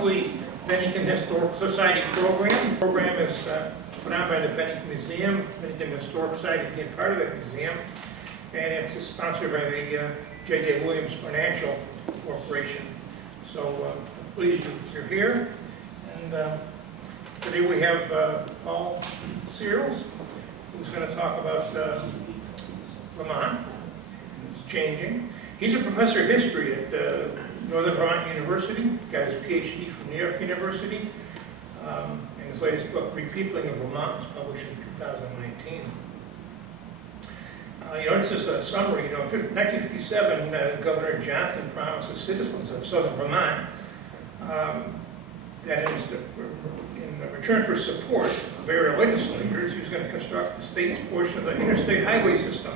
monthly Bennington Historical Society program. The program is put on by the Bennington Museum. Bennington Historical Society being part of that museum. And it's sponsored by the J.J. Williams Financial Corporation. So I'm pleased you're here. And today we have Paul Searls, who's going to talk about Vermont. It's changing. He's a professor of history at Northern Vermont University. Got his PhD from New York University. And his latest book, Repeopling of Vermont, was published in 2019. This is a summary. In 1957, Governor Johnson promised the citizens of southern Vermont that in return for support of area legislators, he was going to construct the state's portion of the Interstate Highway System.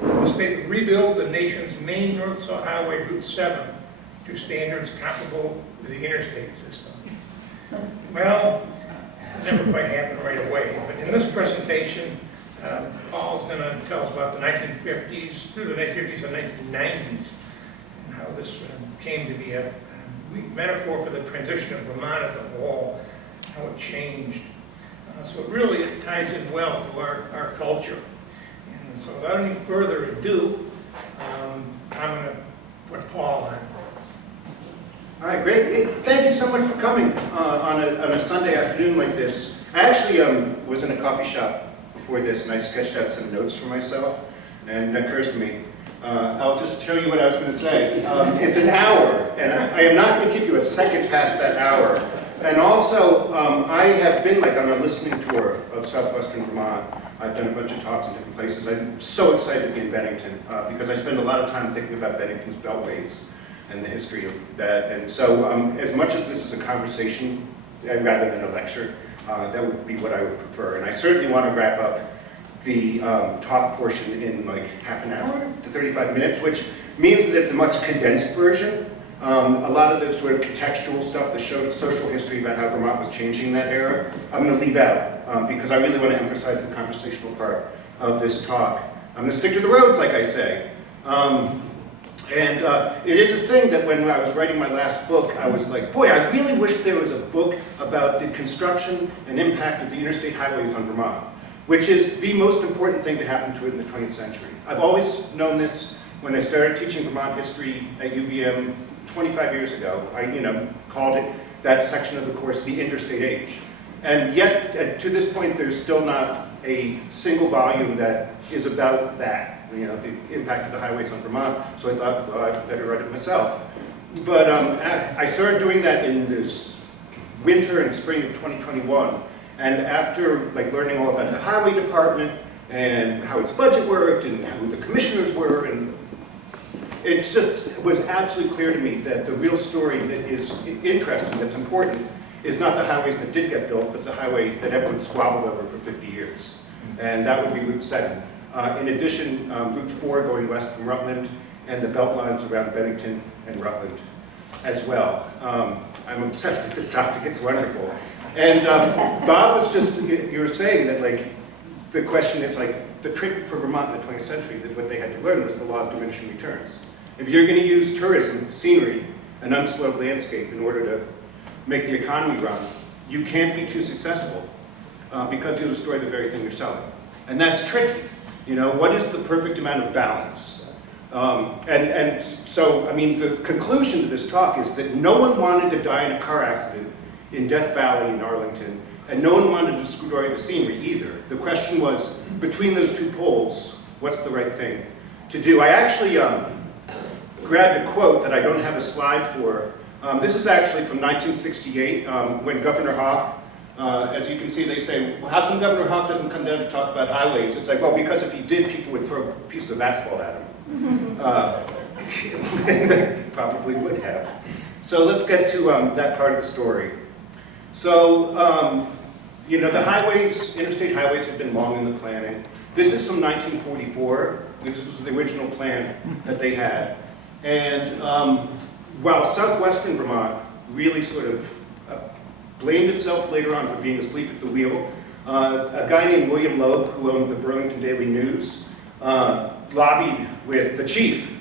The state would rebuild the nation's main north-south highway, Route 7, to standards comparable with the interstate system. Well, it never quite happened right away. But in this presentation, Paul's going to tell us about the 1950s, through the 1950s and 1990s, and how this came to be a metaphor for the transition of Vermont as a whole, how it changed. So it ties in well to our culture. And so without any further ado, I'm going to put Paul on. All right, great. Hey, thank you so much for coming on a Sunday afternoon like this. I actually was in a coffee shop before this, and I sketched out some notes for myself, and it occurs to me. I'll just show you what I was going to say. It's an hour, and I am not going to give you a second past that hour. And also, I have been on a listening tour of southwestern Vermont. I've done a bunch of talks in different places. I'm so excited to be in Bennington because I spend a lot of time thinking about Bennington's beltways and the history of that. And so, as much as this is a conversation rather than a lecture, that would be what I would prefer. And I certainly want to wrap up the talk portion in half an hour to 35 minutes, which means that it's a much condensed version. A lot of the sort of contextual stuff, the social history about how Vermont was changing in that era, I'm going to leave out because I really want to emphasize the conversational part of this talk. I'm going to stick to the roads, like I say. And it is a thing that when I was writing my last book, I was like, boy, I really wish there was a book about the construction and impact of the interstate highways on Vermont, which is the most important thing to happen to it in the 20th century. I've always known this. When I started teaching Vermont history at UVM 25 years ago, I called it, that section of the course, the interstate age. And yet, to this point, there's still not a single volume that is about that. The impact of the highways on Vermont, so I thought, well, I better write it myself. But I started doing that in this winter and spring of 2021, and after learning all about the highway department and how its budget worked and who the commissioners were, and it just was absolutely clear to me that the real story that is interesting, that's important, is not the highways that did get built, but the highway that everyone squabbled over for 50 years. And that would be Route 7. In addition, Route 4 going west from Rutland, and the belt lines around Bennington and Rutland as well. I'm obsessed with this topic, it's wonderful. And Bob was just, you were saying that the question is the trick for Vermont in the 20th century, that what they had to learn was the law of diminishing returns. If you're going to use tourism, scenery, an unspoiled landscape in order to make the economy run, you can't be too successful because you'll destroy the very thing you're selling. And that's tricky. What is the perfect amount of balance? And so, the conclusion to this talk is that no one wanted to die in a car accident in Death Valley in Arlington, and no one wanted to destroy the scenery either. The question was, between those two poles, what's the right thing to do? I actually grabbed a quote that I don't have a slide for. This is actually from 1968, when Governor Hoff, as you can see, they say, well, how come Governor Hoff doesn't come down to talk about highways? It's well, because if he did, people would throw a piece of asphalt at him. They probably would have. So let's get to that part of the story. So, the highways, interstate highways have been long in the planning. This is from 1944. This was the original plan that they had. And while southwestern Vermont really sort of blamed itself later on for being asleep at the wheel, a guy named William Loeb, who owned the Burlington Daily News, lobbied with the chief,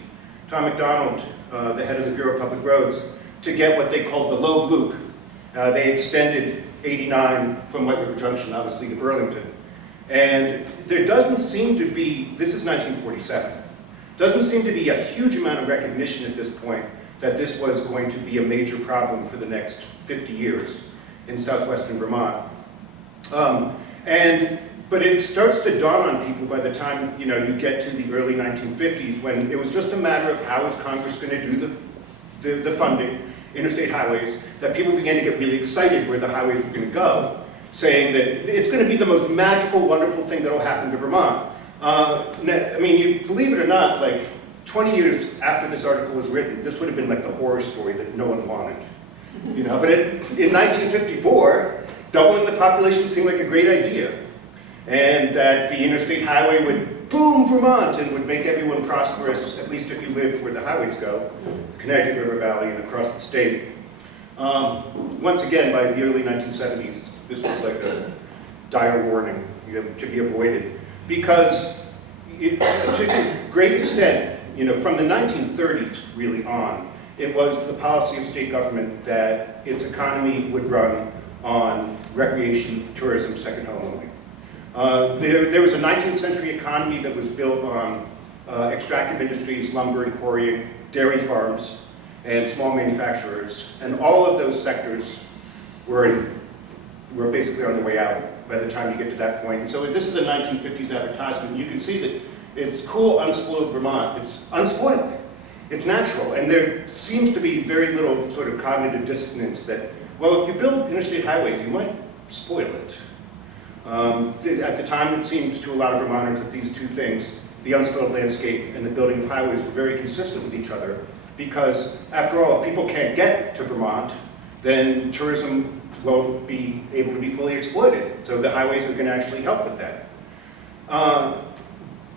Tom McDonald, the head of the Bureau of Public Roads, to get what they called the Loeb Loop. They extended 89 from White River Junction, obviously, to Burlington. And there doesn't seem to be, this is 1947, doesn't seem to be a huge amount of recognition at this point that this was going to be a major problem for the next 50 years in southwestern Vermont. But it starts to dawn on people by the time you get to the early 1950s, when it was just a matter of how is Congress going to do the funding, interstate highways, that people began to get really excited where the highways were going to go, saying that it's going to be the most magical, wonderful thing that will happen to Vermont. I mean, you believe it or not, like 20 years after this article was written, this would have been like the horror story that no one wanted. But in 1954, doubling the population seemed like a great idea. And that the interstate highway would boom Vermont and would make everyone prosperous, at least if you live where the highways go, the Connecticut River Valley and across the state. Once again, by the early 1970s, this was like a dire warning to be avoided. Because to a great extent, from the 1930s really on, it was the policy of state government that its economy would run on recreation, tourism, second home only. There was a 19th century economy that was built on extractive industries, lumber and quarrying, dairy farms, and small manufacturers. And all of those sectors were basically on the way out by the time you get to that point. And so this is a 1950s advertisement. You can see that it's cool, unspoiled Vermont. It's unspoiled. It's natural. And there seems to be very little sort of cognitive dissonance that, well, if you build interstate highways, you might spoil it. At the time, it seemed to a lot of Vermonters that these two things, the unspoiled landscape and the building of highways, were very consistent with each other. Because, after all, if people can't get to Vermont, then tourism won't be able to be fully exploited. So the highways are going to actually help with that.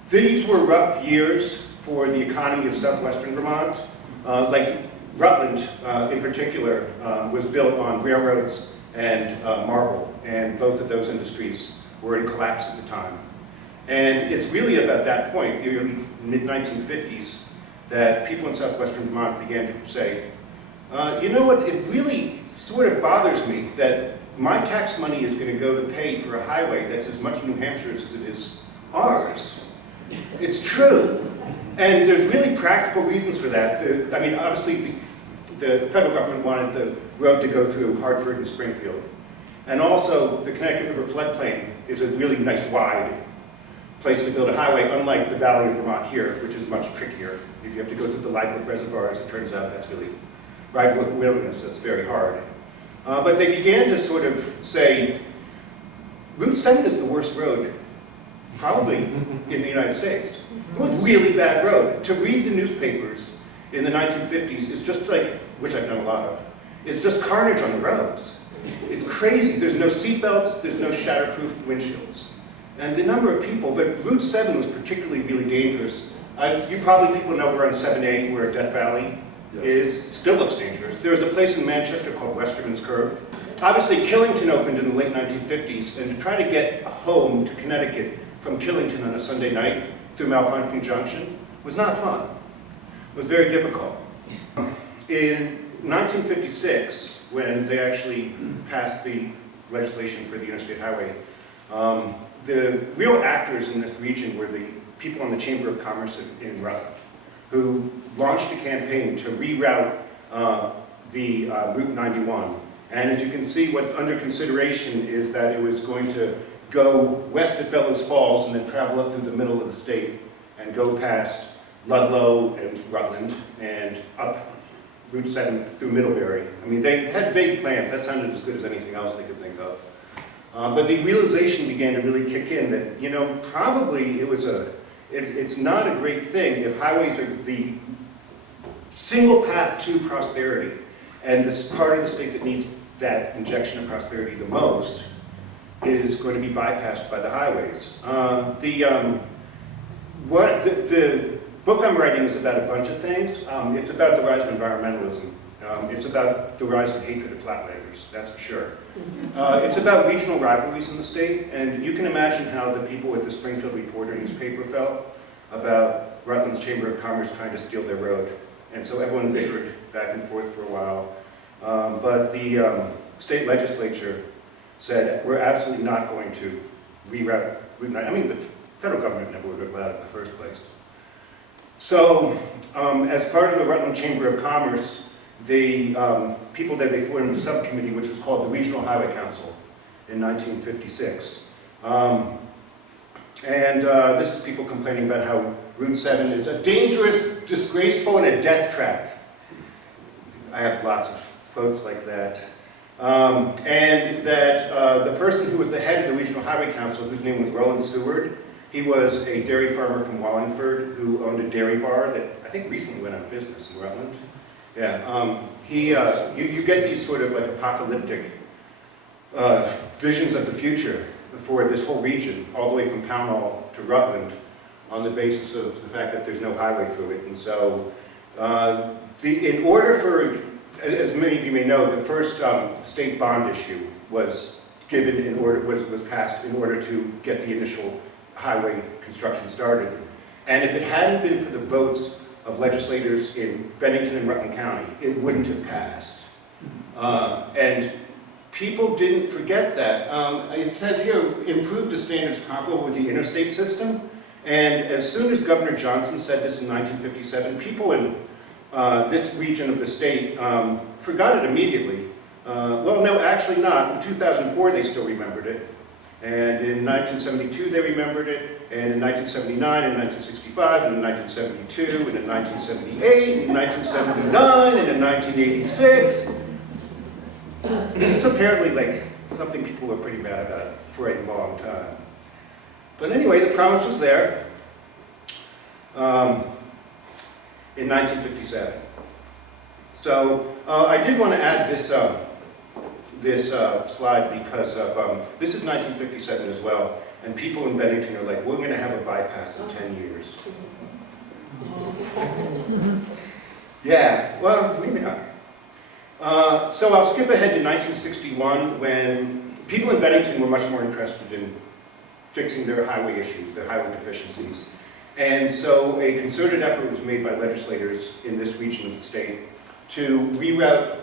These were rough years for the economy of southwestern Vermont. Like Rutland, in particular, was built on railroads and marble, and both of those industries were in collapse at the time. And it's really about that point, the early mid-1950s, that people in southwestern Vermont began to say, you know what, it really sort of bothers me that my tax money is going to go to pay for a highway that's as much New Hampshire's as it is ours. It's true. And there's really practical reasons for that. I mean, obviously, the federal government wanted the road to go through Hartford and Springfield. And also, the Connecticut River floodplain is a really nice, wide place to build a highway, unlike the Valley of Vermont here, which is much trickier. If you have to go through the Lightwood reservoirs, it turns out that's really Raglan wilderness, that's very hard. But they began to sort of say, Route 7 is the worst road, probably, in the United States. It was a really bad road. To read the newspapers in the 1950s is just like, which I've done a lot of, it's just carnage on the roads. It's crazy. There's no seatbelts, there's no shatterproof windshields. And the number of people, but Route 7 was particularly really dangerous. You probably people know we're on 7A, where Death Valley is. It still looks dangerous. There was a place in Manchester called Westerman's Curve. Obviously, Killington opened in the late 1950s, and to try to get home to Connecticut from Killington on a Sunday night through Malfunction Junction was not fun. It was very difficult. In 1956, when they actually passed the legislation for the Interstate Highway, the real actors in this region were the people in the Chamber of Commerce in Rutland, who launched a campaign to reroute the Route 91. And as you can see, what's under consideration is that it was going to go west at Bellows Falls and then travel up through the middle of the state and go past Ludlow and Rutland and up Route 7 through Middlebury. I mean, they had vague plans. That sounded as good as anything else they could think of. But the realization began to really kick in that, probably it's not a great thing if highways are the single path to prosperity, and this part of the state that needs that injection of prosperity the most is going to be bypassed by the highways. The book I'm writing is about a bunch of things. It's about the rise of environmentalism. It's about the rise of hatred of flatlanders, that's for sure. It's about regional rivalries in the state, and you can imagine how the people at the Springfield Reporter newspaper felt about Rutland's Chamber of Commerce trying to steal their road. And so everyone bickered back and forth for a while. But state legislature said, we're absolutely not going to reroute Route 9. I mean, the federal government never would have allowed it in the first place. So, as part of the Rutland Chamber of Commerce, the people that they formed a subcommittee, which was called the Regional Highway Council in 1956. This is people complaining about how Route 7 is a dangerous, disgraceful, and a death trap. I have lots of quotes like that. And that the person who was the head of the Regional Highway Council, whose name was Roland Seward, he was a dairy farmer from Wallingford who owned a dairy bar that I think recently went out of business in Rutland. Yeah, you get these sort of like apocalyptic visions of the future for this whole region, all the way from Pownall to Rutland, on the basis of the fact that there's no highway through it. And so, in order for, as many of you may know, the first state bond issue was given in order, was passed in order to get the initial highway construction started. And if it hadn't been for the votes of legislators in Bennington and Rutland County, it wouldn't have passed. And people didn't forget that. It says here, improve the standards comparable with the interstate system. And as soon as Governor Johnson said this in 1957, people in this region of the state forgot it immediately. Well, no, actually not. In 2004, they still remembered it. And in 1972, they remembered it. And in 1979, and 1965, and in 1972, and in 1978, and in 1979, and in 1986. This is apparently like something people were pretty mad about for a long time. But anyway, the promise was there in 1957. So I did want to add this slide because of, this is 1957 as well, and people in Bennington are like, we're going to have a bypass in 10 years. Yeah, well, maybe not. So I'll skip ahead to 1961 when people in Bennington were much more interested in fixing their highway issues, their highway deficiencies. And so a concerted effort was made by legislators in this region of the state to reroute,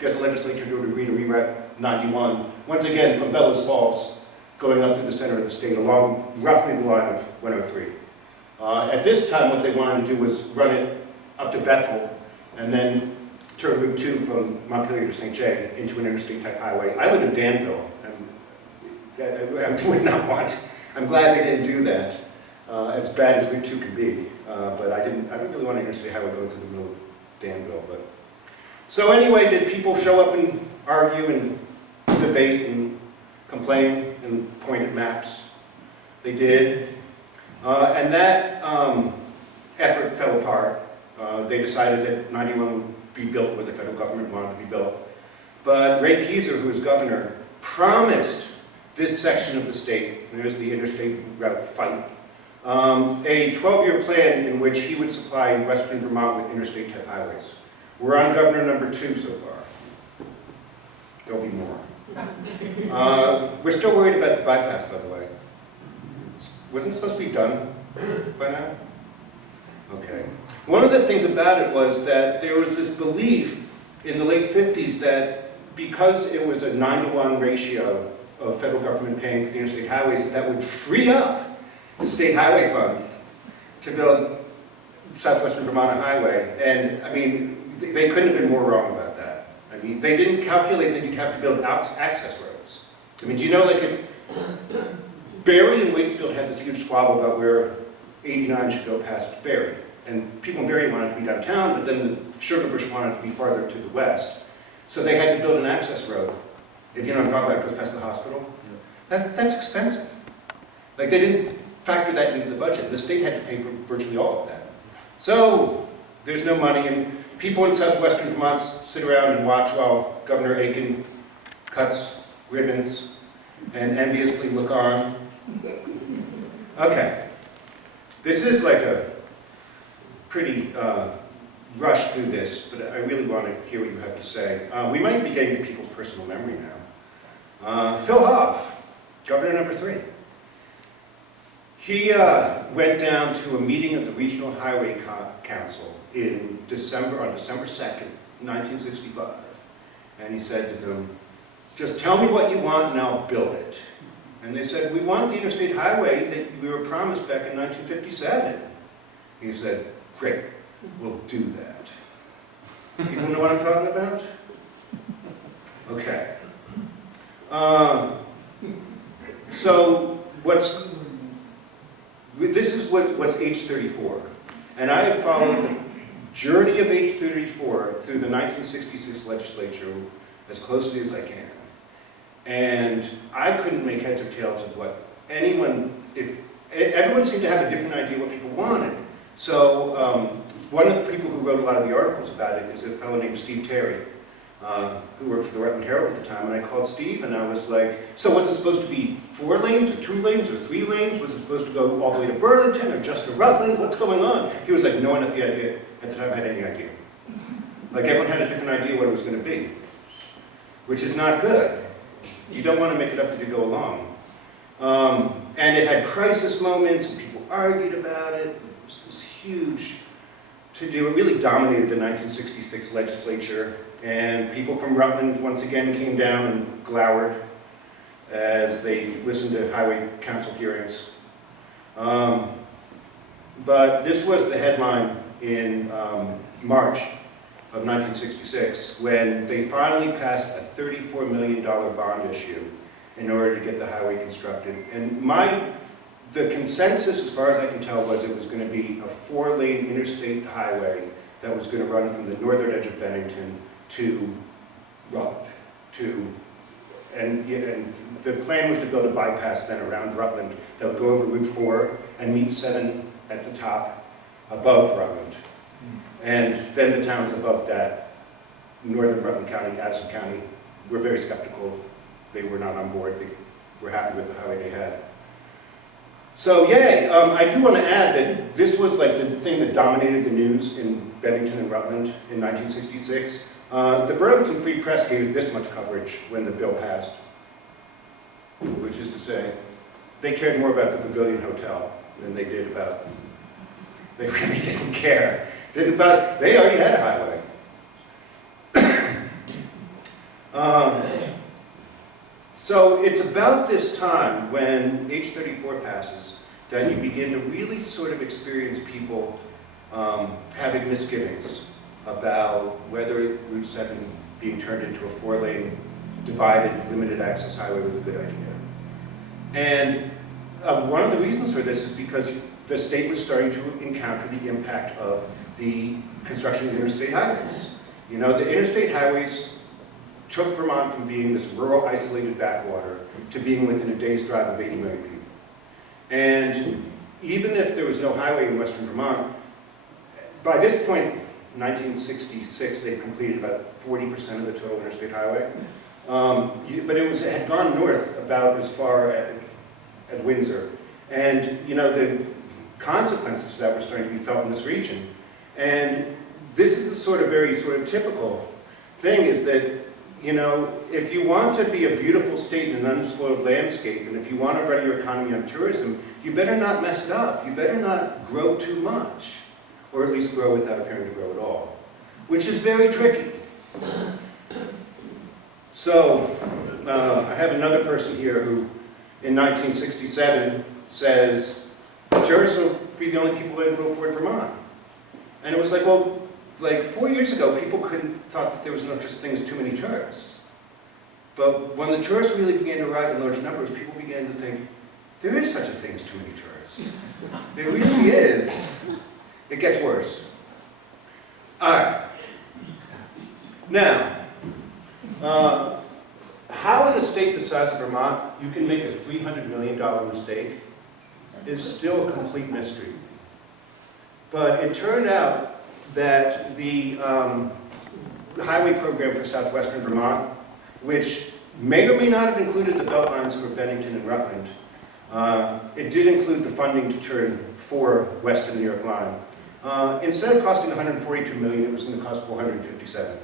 get the legislature to agree to reroute 91, once again from Bellows Falls, going up through the center of the state along roughly the line of 103. At this time, what they wanted to do was run it up to Bethel and then turn Route 2 from Montpelier to St. Jay into an interstate type highway. I live in Danville, and I would not want, I'm glad they didn't do that, as bad as Route 2 can be. But I didn't really want an interstate highway going through the middle of Danville. But so anyway, did people show up and argue and debate and complain and point at maps? They did. And that effort fell apart. They decided that 91 would be built where the federal government wanted to be built. But Ray Keyser, who was governor, promised this section of the state, there's the interstate route fight, a 12-year plan in which he would supply western Vermont with interstate type highways. We're on governor number 2 so far. There'll be more. We're still worried about the bypass, by the way. Wasn't it supposed to be done by now? Okay. One of the things about it was that there was this belief in the late 50s that because it was a 9-to-1 ratio of federal government paying for the interstate highways, that would free up state highway funds to build southwestern Vermont highway. And I mean, they couldn't have been more wrong about that. I mean, they didn't calculate that you'd have to build access roads. I mean, do you know, like, if Barry and Waitsfield had this huge squabble about where 89 should go past Barry. And people in Barry wanted to be downtown, but then the Sugarbush wanted to be farther to the west. So they had to build an access road. If you know what I'm talking about, it goes past the hospital. Yeah. That's expensive. Like, they didn't factor that into the budget. The state had to pay for virtually all of that. So there's no money, and people in southwestern Vermont sit around and watch while Governor Aiken cuts ribbons and enviously look on. Okay. This is like a pretty rush through this, but I really want to hear what you have to say. We might be getting to people's personal memory now. Phil Hoff, governor number 3. He went down to a meeting of the Regional Highway Council in December, on December 2nd, 1965. And he said to them, Just tell me what you want and I'll build it. And they said, we want the interstate highway that we were promised back in 1957. He said, great, we'll do that. People know what I'm talking about? Okay. So this is what's H34. And I have followed the journey of H34 through the 1966 legislature as closely as I can. And I couldn't make heads or tails of what everyone seemed to have a different idea what people wanted. So one of the people who wrote a lot of the articles about it is a fellow named Steve Terry, who worked for the Rutland Herald at the time. And I called Steve and I was like, so what's it supposed to be, 4 lanes or 2 lanes or 3 lanes? Was it supposed to go all the way to Burlington or just to Rutland? What's going on? He was like, no one at the time had any idea. Like everyone had a different idea what it was going to be, which is not good. You don't want to make it up as you go along. And it had crisis moments, and people argued about it. It was this huge to-do. It really dominated the 1966 legislature, and people from Rutland once again came down and glowered as they listened to Highway Council hearings. But this was the headline in March of 1966, when they finally passed a $34 million bond issue in order to get the highway constructed. And the consensus, as far as I can tell, was it was going to be a 4-lane interstate highway that was going to run from the northern edge of Bennington to Rutland. And the plan was to build a bypass then around Rutland that would go over Route 4 and meet 7 at the top above Rutland. And then the towns above that, northern Rutland County, Addison County, were very skeptical. They were not on board. They were happy with the highway they had. So yay, I do want to add that this was like the thing that dominated the news in Bennington and Rutland in 1966. The Burlington Free Press gave it this much coverage when the bill passed, which is to say, they cared more about the Pavilion Hotel than they did about, they really didn't care. They already had a highway. So it's about this time when H34 passes that you begin to really sort of experience people having misgivings about whether Route 7 being turned into a 4-lane divided limited access highway was a good idea. And one of the reasons for this is because the state was starting to encounter the impact of the construction of interstate highways. You know, the interstate highways took Vermont from being this rural, isolated backwater to being within a day's drive of 80 million people. And even if there was no highway in western Vermont, by this point, 1966, they'd completed about 40% of the total interstate highway. But it had gone north about as far as Windsor. And, you know, the consequences of that were starting to be felt in this region. And this is a very typical thing, is that, you know, if you want to be a beautiful state in an unspoiled landscape, and if you want to run your economy on tourism, you better not mess it up. You better not grow too much, or at least grow without appearing to grow at all, which is very tricky. So, I have another person here who, in 1967, says, tourists will be the only people that will afford Vermont. And it was like, well, like 4 years ago, people thought that there was no such thing as too many tourists. But when the tourists really began to arrive in large numbers, people began to think, there is such a thing as too many tourists. There really is. It gets worse. All right. Now, how in a state the size of Vermont you can make a $300 million mistake is still a complete mystery. But it turned out that the highway program for southwestern Vermont, which may or may not have included the belt lines for Bennington and Rutland, it did include the funding to turn 4 west of the New York line. Instead of costing $142 million, it was going to cost $457.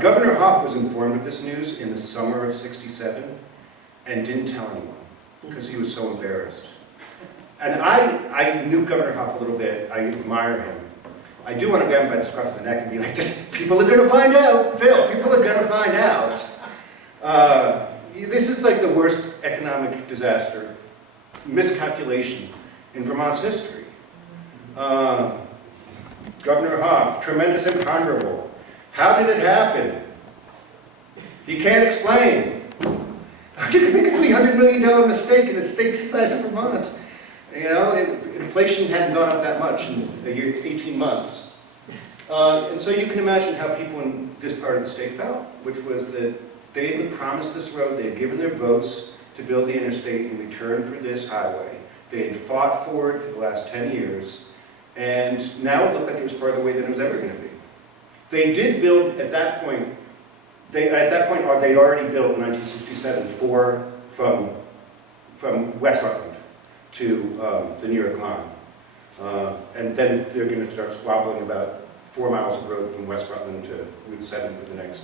Governor Hoff was informed of this news in the summer of '67 and didn't tell anyone because he was so embarrassed. And I knew Governor Hoff a little bit. I admire him. I do want to grab him by the scruff of the neck and be like, just, people are going to find out, Phil, people are going to find out. is like the worst economic disaster, miscalculation in Vermont's history. Governor Hoff, tremendous imponderable. How did it happen? He can't explain. You can make a $300 million mistake in a state the size of Vermont. You know, inflation hadn't gone up that much in a year, 18 months. And so you can imagine how people in this part of the state felt, which was that they had been promised this road, they had given their votes to build the interstate in return for this highway. They had fought for it for the last 10 years, and now it looked like it was farther away than it was ever going to be. They did build at that point, they'd already built in 1967 from West Rutland to the New York line. And then they're going to start squabbling about 4 miles of road from West Rutland to Route 7 for the next,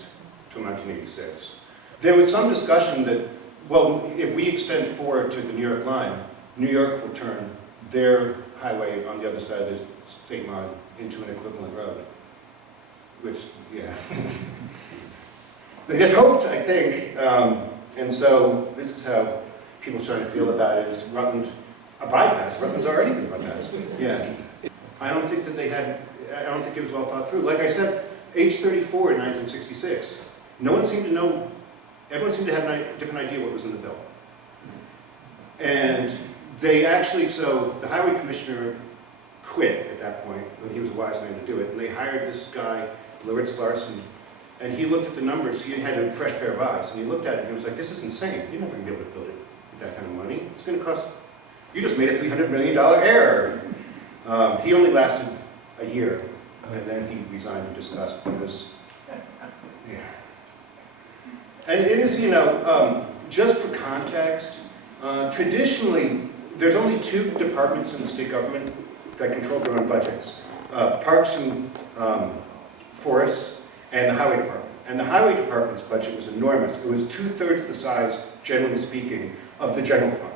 till 1986. There was some discussion that, well, if we extend 4 to the New York line, New York will turn their highway on the other side of the state line into an equivalent road. Which, yeah. They just hoped, I think. And so this is how people started to feel about it, is Rutland a bypass. Rutland's already been bypassed. Yes. I don't think that they had, I don't think it was well thought through. Like I said, H-34 in 1966, no one seemed to know, everyone seemed to have a different idea what was in the bill. And they actually, so the highway commissioner quit at that point, when he was a wise man to do it, and they hired this guy, Lawrence Larson, and he looked at the numbers. He had a fresh pair of eyes, and he looked at it and he was like, this is insane. You're never going to be able to build it with that kind of money. It's going to cost, you just made a $300 million error. He only lasted a year, and then he resigned in disgust because, yeah. And it is, you know, just for context, traditionally, there's only 2 departments in the state government that control their own budgets. Parks and Forests and the Highway Department. And the Highway Department's budget was enormous. It was 2/3 the size, generally speaking, of the general fund.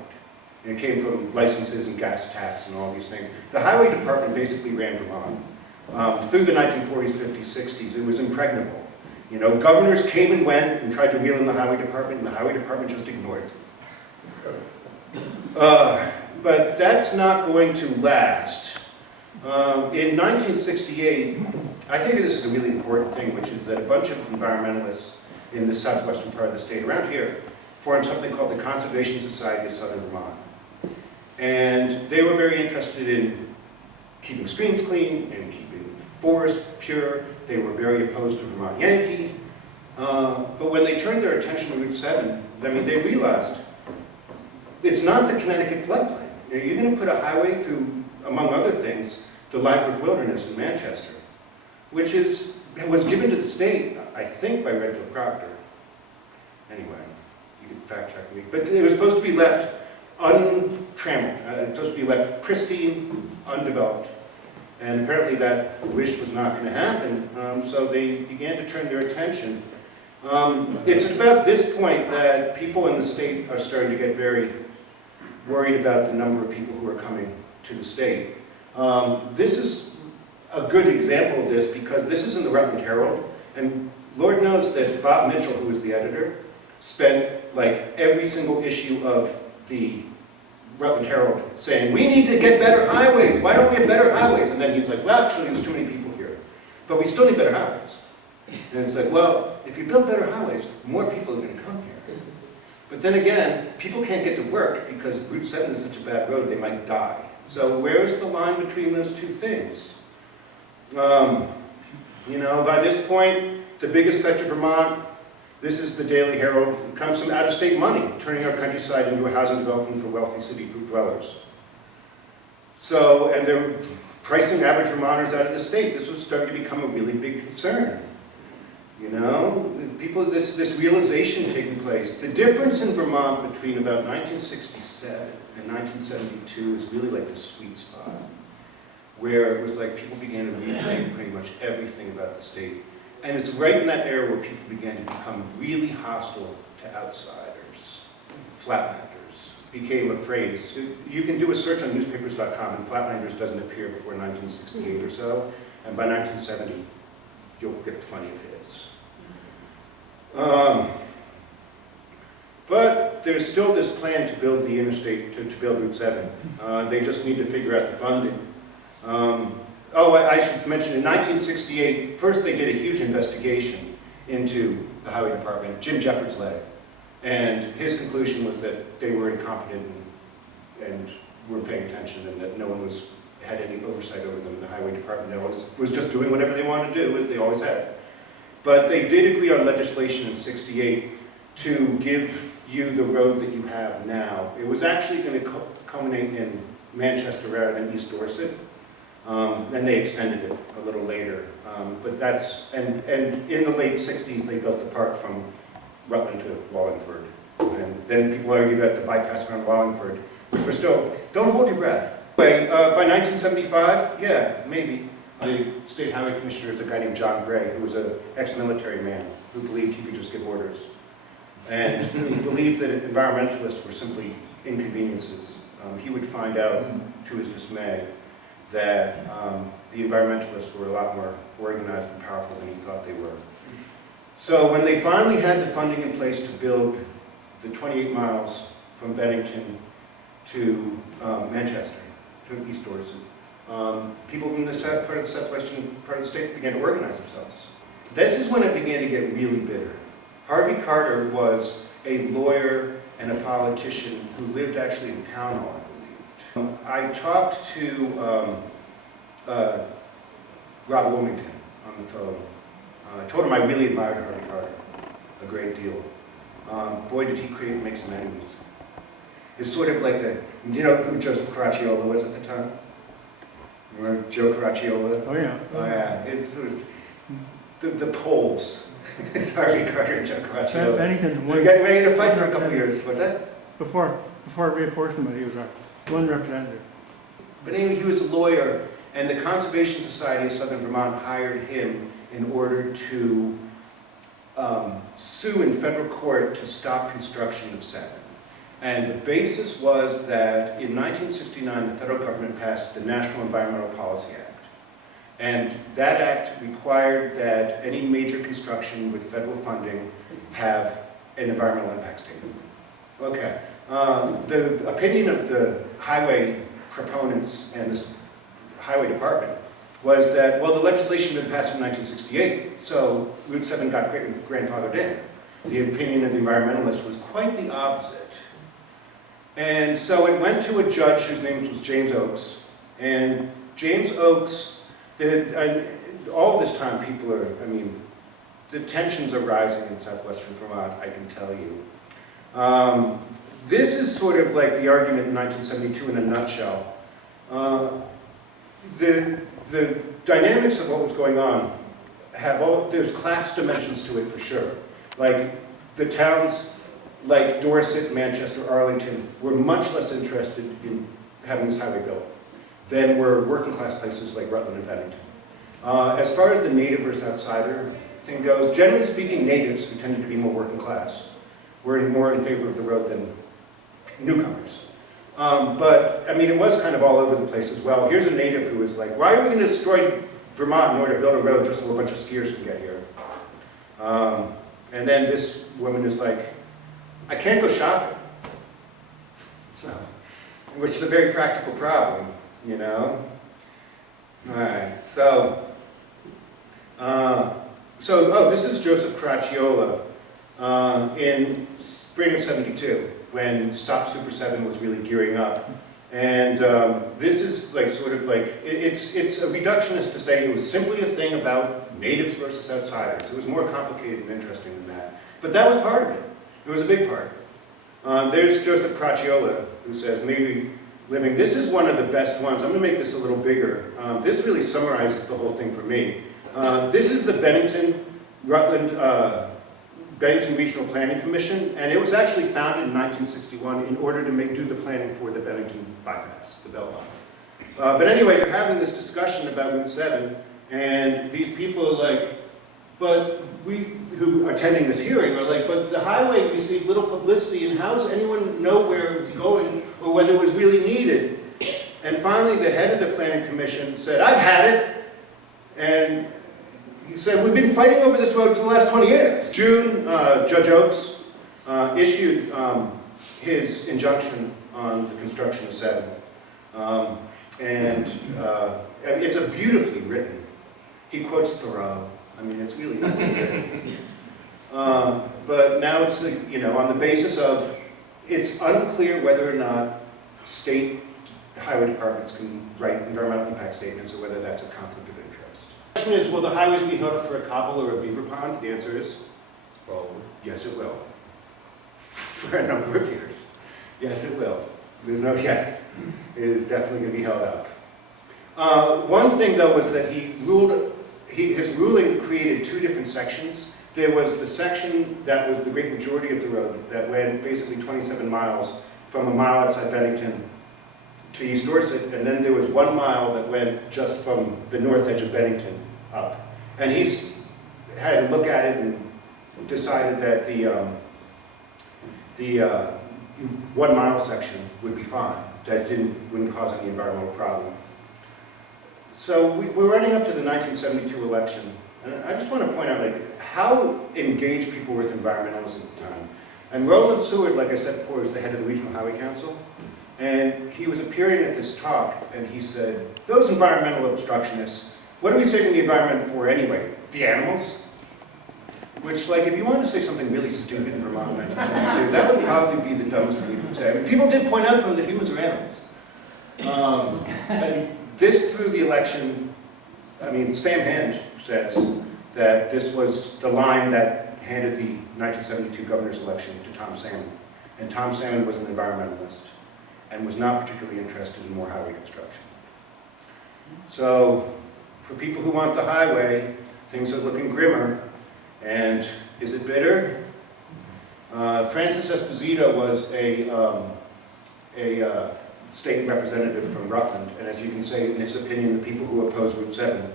And it came from licenses and gas tax and all these things. The Highway Department basically ran Vermont. Through the 1940s, 50s, 60s, it was impregnable. You know, governors came and went and tried to reel in the Highway Department, and the Highway Department just ignored it. But that's not going to last. In 1968, I think this is a really important thing, which is that a bunch of environmentalists in the southwestern part of the state, around here, formed something called the Conservation Society of Southern Vermont. And they were very interested in keeping streams clean and keeping forests pure. They were very opposed to Vermont Yankee. But when they turned their attention to Route 7, I mean, they realized it's not the Connecticut floodplain. You're going to put a highway through, among other things, the Liebrook Wilderness in Manchester, which was given to the state, I think, by Redfield Proctor. Anyway, you can fact check me. But it was supposed to be left untrammeled. It was supposed to be left pristine, undeveloped. And apparently that wish was not going to happen, so they began to turn their attention. It's about this point that people in the state are starting to get very worried about the number of people who are coming to the state. This is a good example of this because this is in the Rutland Herald, and Lord knows that Bob Mitchell, who was the editor, spent like every single issue of the Rutland Herald saying, we need to get better highways, why don't we have better highways? And then he's like, well, actually there's too many people here, but we still need better highways. And it's like, well, if you build better highways, more people are going to come here. But then again, people can't get to work because Route 7 is such a bad road, they might die. So where's the line between those two things? You know, by this point, the biggest threat to Vermont, this is the Daily Herald, comes from out-of-state money, turning our countryside into a housing development for wealthy city dwellers. So, and they're pricing average Vermonters out of the state. This was starting to become a really big concern. You know, people, this realization taking place. The difference in Vermont between about 1967 and 1972 is really like the sweet spot, where it was like people began to rethink pretty much everything about the state. And it's right in that era where people began to become really hostile to outsiders. Flatlanders became a phrase. You can do a search on newspapers.com and Flatlanders doesn't appear before 1968 or so, and by 1970 you'll get plenty of hits. But But there's still this plan to build the interstate, to build Route 7. They just need to figure out the funding. I should mention, in 1968, first they did a huge investigation into the highway department. Jim Jeffords led it. And his conclusion was that they were incompetent and weren't paying attention, and that no one had any oversight over them. The highway department was just doing whatever they wanted to do, as they always had. But they did agree on legislation in '68 to give you the road that you have now. It was actually going to culminate in Manchester rather than East Dorset. And they extended it a little later. But that's, and in the late '60s, they built the part from Rutland to Wallingford. And then people argued about the bypass around Wallingford, which we're still, don't hold your breath. Anyway, by 1975, yeah, maybe. The state highway commissioner is a guy named John Gray, who was an ex-military man who believed he could just give orders. And he believed that environmentalists were simply inconveniences. He would find out, to his dismay, that the environmentalists were a lot more organized and powerful than he thought they were. So when they finally had the funding in place to build the 28 miles from Bennington to Manchester, to East Dorset, people in this part of the southwestern part of the state began to organize themselves. This is when it began to get really bitter. Harvey Carter was a lawyer and a politician who lived actually in Pownell, I believe. I talked to Rob Wilmington on the phone. I told him I really admired Harvey Carter a great deal. Boy, did he make some enemies. It's sort of like do you know who Joseph Caracciolo was at the time? Remember Joe Caracciolo? Oh yeah. Oh yeah, it's sort of the Poles. It's Harvey Carter and Joe Caracciolo. Bennington They got ready to fight for a couple of years. What's that? Before reapportionment, he was our one representative. But anyway, he was a lawyer, and the Conservation Society of Southern Vermont hired him in order to sue in federal court to stop construction of 7. And the basis was that in 1969, the federal government passed the National Environmental Policy Act. And that act required that any major construction with federal funding have an environmental impact statement. Okay. The opinion of the highway proponents and the highway department was that, well, the legislation had been passed in 1968, so Route 7 got grandfathered in. The opinion of the environmentalists was quite the opposite. And so it went to a judge whose name was James Oakes. And James Oakes, all this time people are, the tensions are rising in southwestern Vermont, I can tell you. This is sort of like the argument in 1972 in a nutshell. The dynamics of what was going on there's class dimensions to it for sure. Like the towns like Dorset, Manchester, Arlington were much less interested in having this highway built than were working class places like Rutland and Bennington. As far as the native versus outsider thing goes, generally speaking, natives, who tended to be more working class, were more in favor of the road than newcomers. But it was kind of all over the place as well. Here's a native who was like, why are we going to destroy Vermont in order to build a road just so a bunch of skiers can get here? And then this woman is like, I can't go shopping. Which is a very practical problem, you know? All right, this is Joseph Caracciolo in spring of '72, when Stop Super 7 was really gearing up. And this is it's a reductionist to say it was simply a thing about natives versus outsiders. It was more complicated and interesting than that. But that was part of it. It was a big part. There's Joseph Caracciolo, who says, maybe living, this is one of the best ones. I'm going to make this a little bigger. This really summarizes the whole thing for me. This is the Bennington Regional Planning Commission, and it was actually founded in 1961 in order to do the planning for the Bennington bypass, the belt line. But anyway, they're having this discussion about Route 7, and these people are like, but who are attending this hearing are like, but the highway received little publicity, and how does anyone know where it was going or whether it was really needed? And finally, the head of the planning commission said, I've had it. And he said, we've been fighting over this road for the last 20 years. June, Judge Oakes issued his injunction on the construction of 7. It's a beautifully written. He quotes Thoreau. I mean, it's really nicely written. But now it's, on the basis of, it's unclear whether or not state highway departments can write environmental impact statements or whether that's a conflict of interest. The question is, will the highways be held up for a cobble or a beaver pond? The answer is, yes, it will. For a number of years. Yes, it will. There's no yes. It is definitely going to be held up. One thing, though, was that his ruling created 2 different sections. There was the section that was the great majority of the road that went basically 27 miles from a mile outside Bennington to East Dorset, and then there was 1 mile that went just from the north edge of Bennington up. And he's had a look at it and decided that the 1 mile section would be fine. That wouldn't cause any environmental problem. So we're running up to the 1972 election, and I just want to point out how engaged people were with environmentalism at the time. And Roland Seward, like I said before, is the head of the Regional Highway Council, and he was appearing at this talk, and he said, "Those environmental obstructionists, what are we saving the environment for anyway? The animals?" Which, if you wanted to say something really stupid in Vermont in 1972, that would probably be the dumbest thing you could say. I mean, people did point out to him that humans are animals. And this, through the election, Sam Hand says that this was the line that handed the 1972 governor's election to Tom Salmon. And Tom Salmon was an environmentalist and was not particularly interested in more highway construction. So, for people who want the highway, things are looking grimmer. And is it bitter? Francis Esposito was a state representative from Rutland, and as you can say, in his opinion, the people who oppose Route 7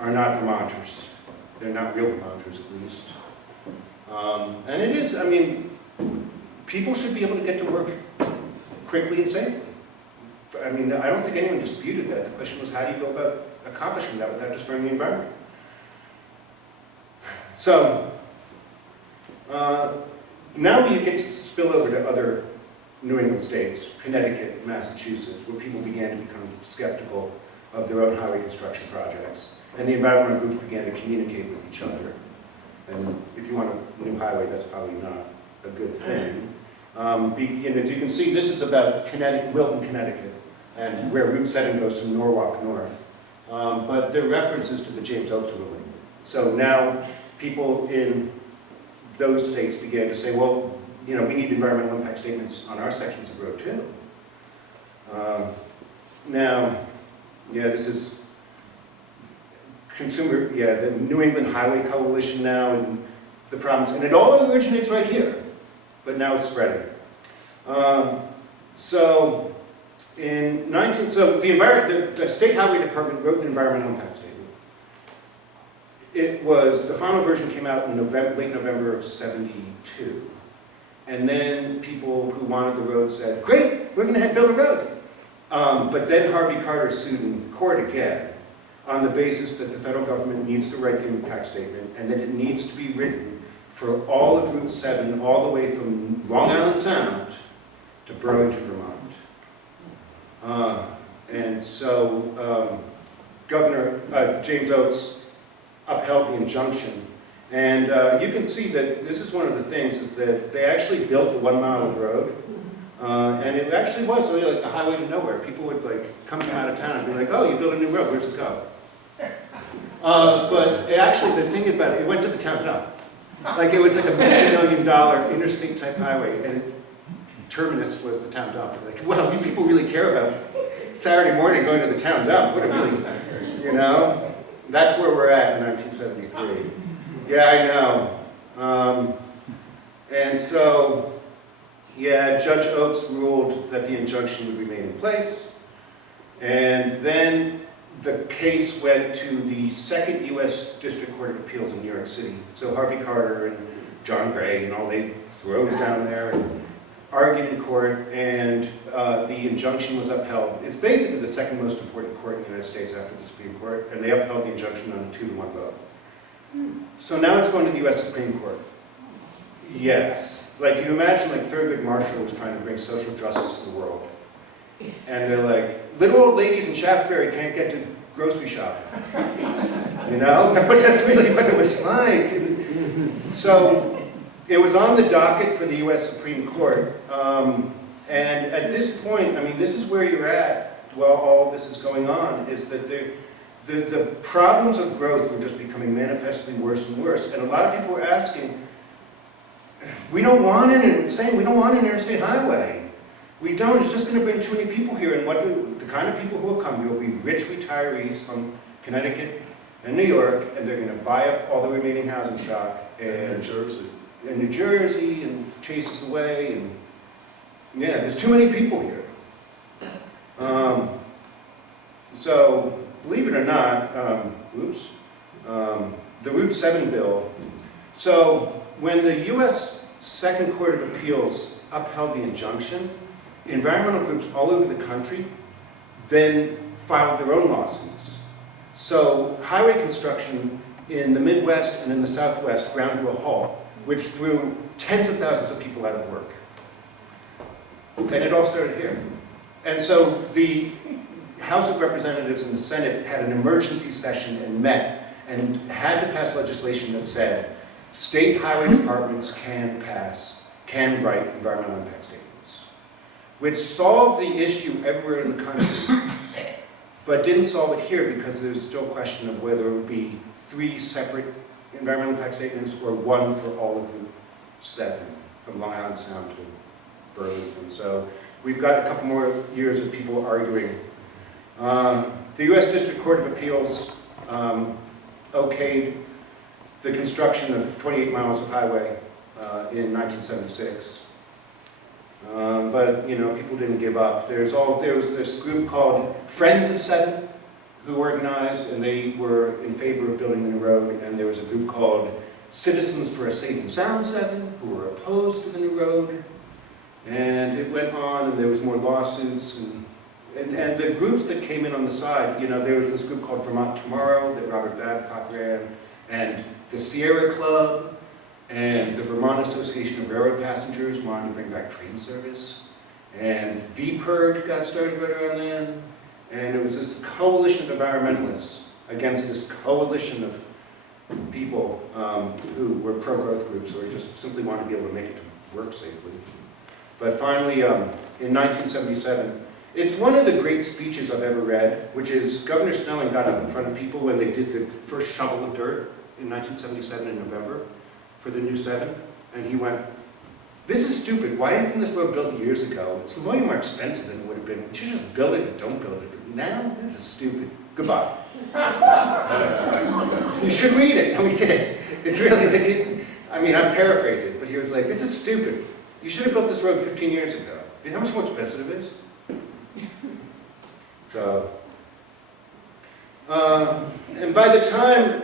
are not Vermonters. They're not real Vermonters, at least. And it is, people should be able to get to work quickly and safely. I don't think anyone disputed that. The question was, how do you go about accomplishing that without destroying the environment? So, now you get to spill over to other New England states, Connecticut, Massachusetts, where people began to become skeptical of their own highway construction projects. And the environmental groups began to communicate with each other. And if you want a new highway, that's probably not a good thing. As you can see, this is about Wilton, Connecticut, and where Route 7 goes from Norwalk north. But there are references to the James Oaks ruling. So now people in those states began to say, well, we need environmental impact statements on our sections of road too. This is the New England Highway Coalition now, and the problems, and it all originates right here, but now it's spreading. The State Highway Department wrote an environmental impact statement. The final version came out in late November of '72. And then people who wanted the road said, great, we're going to build a road. But then Harvey Carter sued in court again on the basis that the federal government needs to write the impact statement and that it needs to be written for all of Route 7 all the way from Long Island Sound to Burlington, Vermont. Governor James Oaks upheld the injunction. And you can see that this is one of the things, is that they actually built the 1 mile of road. And it actually was really like a highway to nowhere. People would come from out of town and be like, oh, you built a new road, where's it go? But the thing about it went to the town dump. It was like a multi-million-dollar interstate type highway, and terminus was the town dump. Well, do people really care about Saturday morning going to the town dump? What a really, that's where we're at in 1973. Yeah, I know. Judge Oates ruled that the injunction would remain in place. And then the case went to the Second U.S. District Court of Appeals in New York City. So Harvey Carter and John Gray and all, they drove down there and argued in court, and the injunction was upheld. It's basically the second most important court in the United States after the Supreme Court, and they upheld the injunction on a 2-to-1 vote. So now it's going to the U.S. Supreme Court. Yes. like, you imagine like Thurgood Marshall was trying to bring social justice to the world. And they're like, little old ladies in Shaftesbury can't get to grocery shopping. You know? But that's really what it was like. So it was on the docket for the US Supreme Court. And at this point, I mean, this is where you're at while all this is going on, is that the problems of growth were just becoming manifestly worse and worse. And a lot of people were asking, we don't want an interstate highway. We don't, it's just going to bring too many people here. And the kind of people who will come here will be rich retirees from Connecticut and New York, and they're going to buy up all the remaining housing stock. And New Jersey, and chase us away. And yeah, there's too many people here. So, believe it or not, the Route 7 bill. So, when the U.S. Second Court of Appeals upheld the injunction, environmental groups all over the country then filed their own lawsuits. So, highway construction in the Midwest and in the Southwest ground to a halt, which threw tens of thousands of people out of work. And it all started here. And so the House of Representatives and the Senate had an emergency session and met and had to pass legislation that said state highway departments can write environmental impact statements, which solved the issue everywhere in the country, but didn't solve it here because there's still a question of whether it would be 3 separate environmental impact statements or one for all of Route 7, from Long Island Sound to Burlington. So we've got a couple more years of people arguing. The U.S. District Court of Appeals okayed the construction of 28 miles of highway in 1976. But, you know, people didn't give up. There was this group called Friends of 7 who organized, and they were in favor of building the new road. And there was a group called Citizens for a Safe and Sound 7 who were opposed to the new road. And it went on, and there was more lawsuits. And the groups that came in on the side, you know, there was this group called Vermont Tomorrow that Robert Babcock ran, and the Sierra Club, and the Vermont Association of Railroad Passengers wanted to bring back train service. And VPIRG got started right around then. And it was this coalition of environmentalists against this coalition of people who were pro-growth groups who just simply wanted to be able to make it to work safely. But finally, in 1977, it's one of the great speeches I've ever read, which is Governor Snelling got up in front of people when they did the first shovel of dirt in 1977 in November for the new 7, and he went, "This is stupid. Why isn't this road built years ago? It's way more expensive than it would have been. We should just build it and don't build it. Now, this is stupid. Goodbye." You should read it. And we did. It's really like, I mean, I'm paraphrasing, but he was like, "This is stupid. You should have built this road 15 years ago. You know how much more expensive it is?" So, and by the time,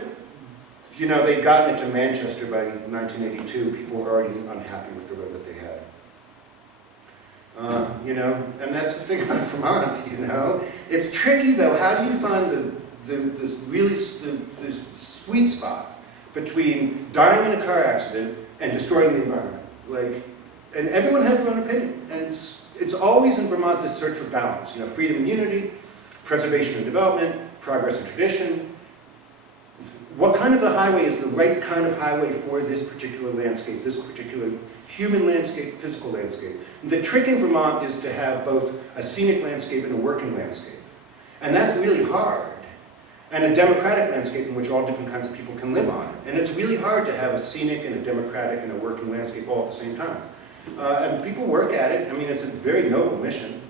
you know, they'd gotten it to Manchester by 1982, people were already unhappy with the road that they had. You know, and that's the thing about Vermont, you know. It's tricky though, how do you find the sweet spot between dying in a car accident and destroying the environment? Like, and everyone has their own opinion. And it's always in Vermont this search for balance, you know, freedom and unity, preservation and development, progress and tradition. What kind of the highway is the right kind of highway for this particular landscape, this particular human landscape, physical landscape? And the trick in Vermont is to have both a scenic landscape and a working landscape. And that's really hard. And a democratic landscape in which all different kinds of people can live on. And it's really hard to have a scenic and a democratic and a working landscape all at the same time. And people work at it. I mean, it's a very noble mission.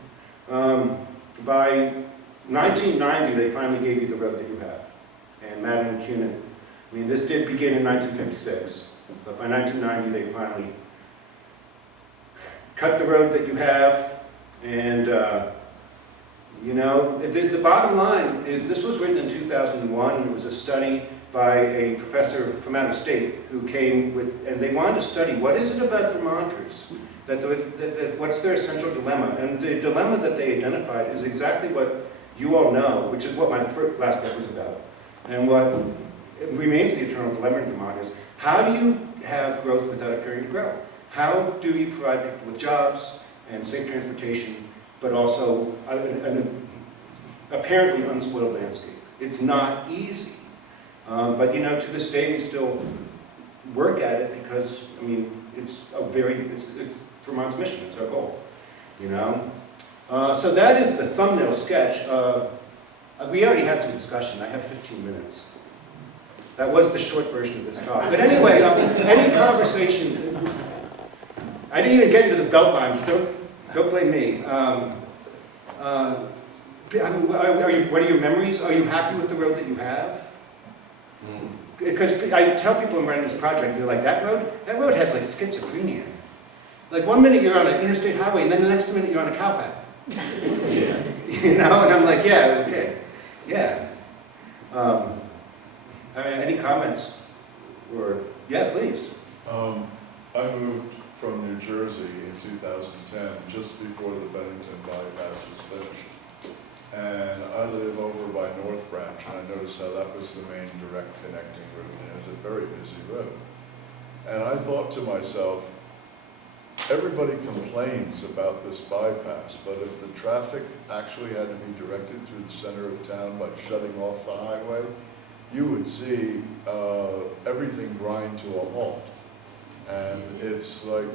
By 1990, they finally gave you the road that you have. And Madden and Cunin. I mean, this did begin in 1956, but by 1990, they finally cut the road that you have. And, you know, the bottom line is this was written in 2001. It was a study by a professor from out of state who came with, and they wanted to study what is it about Vermonters, what's their essential dilemma. And the dilemma that they identified is exactly what you all know, which is what my last book was about. And what remains the eternal dilemma in Vermont is, how do you have growth without appearing to grow? How do you provide people with jobs and safe transportation, but also an apparently unspoiled landscape? It's not easy. But you know, to this day, we still work at it because, I mean, it's Vermont's mission, it's our goal, you know? So that is the thumbnail sketch. We already had some discussion. I have 15 minutes. That was the short version of this talk. But anyway, any conversation, I didn't even get into the belt lines, don't blame me. What are your memories? Are you happy with the road that you have? Because I tell people I'm running this project, they're like, that road has like schizophrenia. Like 1 minute you're on an interstate highway, and then the next minute you're on a cow path. You know, and I'm like, yeah, okay, yeah. I mean, any comments? Or, yeah, please. I moved from New Jersey in 2010, just before the Bennington bypass was finished. And I live over by North Branch, and I noticed how that was the main direct connecting route, and it was a very busy road. And I thought to myself, everybody complains about this bypass, but if the traffic actually had to be directed through the center of town by shutting off the highway, you would see everything grind to a halt. And it's like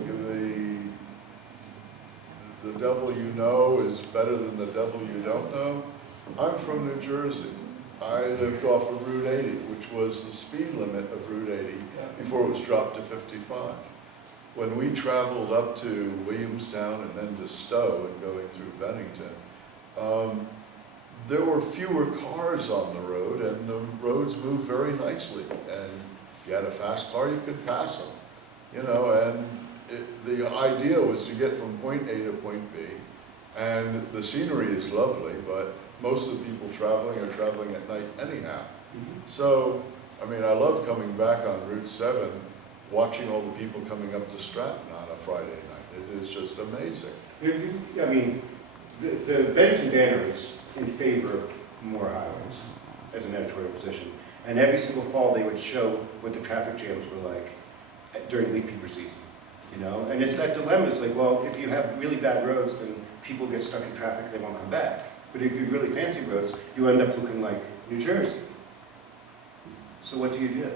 the devil you know is better than the devil you don't know. I'm from New Jersey. I lived off of Route 80, which was the speed limit of Route 80 before it was dropped to 55. When we traveled up to Williamstown and then to Stowe and going through Bennington, there were fewer cars on the road, and the roads moved very nicely. And if you had a fast car, you could pass them, you know, and the idea was to get from point A to point B. And the scenery is lovely, but most of the people traveling are traveling at night anyhow. So, I mean, I love coming back on Route 7, watching all the people coming up to Stratton on a Friday night. It is just amazing. I mean, the Bennington banner is in favor of more highways as an editorial position. And every single fall they would show what the traffic jams were like during leaf peeper season. You know, and it's that dilemma. It's like, well, if you have really bad roads, then people get stuck in traffic, they won't come back. But if you have really fancy roads, you end up looking like New Jersey. So what do you do?